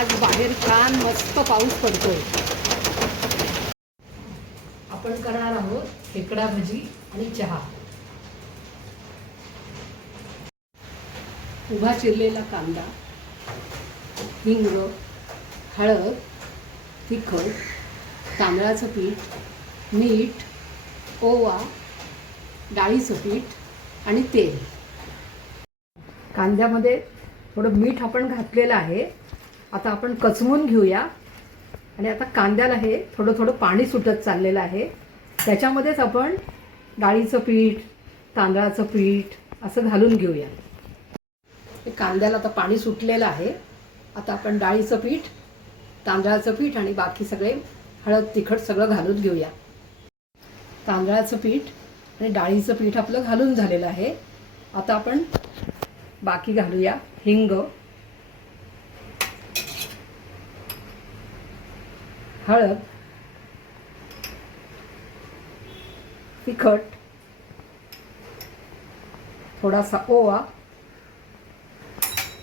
आज बाहेर छान मस्त पाऊस पडतोय. आपण करणार आहोत खेकडा भजी आणि चहा. उभा चिरलेला कांदा, हिंग, हळद, तिखट, तांदळाचं पीठ, मीठ, ओवा, डाळीचं पीठ आणि तेल. कांद्यामध्ये थोडं मीठ आपण घातलेलं आहे. आता आपण कचवून घेऊया. आणि आता कांद्याला हे थोडं थोडं पाणी सुटत चाललेलं आहे. त्याच्यामध्येच आपण डाळीचं पीठ, तांदळाचं पीठ असं घालून घेऊया. हे कांद्याला आता पाणी सुटलेलं आहे. आता आपण डाळीचं पीठ, तांदळाचं पीठ आणि बाकी सगळे हळद तिखट सगळं घालून घेऊया. तांदळाचं पीठ आणि डाळीचं पीठ आपलं घालून झालेलं आहे. आता आपण बाकी घालूया. हिंग, हळद, तिखट, थोडासा ओवा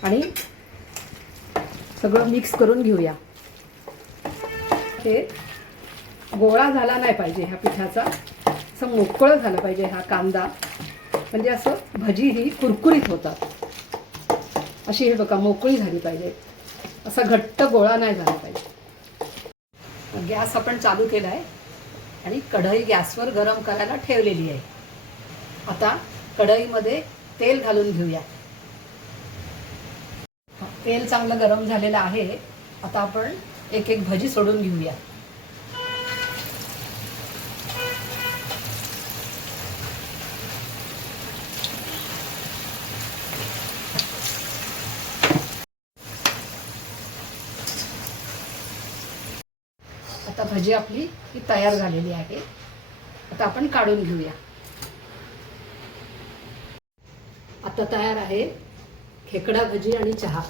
आणि सगळं मिक्स करून घेऊया. हे गोळा झाला नाही पाहिजे ह्या पिठाचा, असं मोकळं झालं पाहिजे हा कांदा. म्हणजे असं भजी ही कुरकुरीत होतात. अशी हे बघा मोकळी झाली पाहिजे. असा घट्ट गोळा नाही झाला पाहिजे. गॅस आपण चालू केला आहे आणि कढई गॅसवर गरम करायला ठेवलेली आहे. आता कढईमध्ये तेल घालून घेऊया. तेल चांगलं गरम झालेलं आहे. आता आपण एक एक भजी सोडून घेऊया. आता भजी आपली ही तयार झालेली आहे. आता आपण काढून घेऊया. आता तयार आहे खेकडा भजी आणि चहा.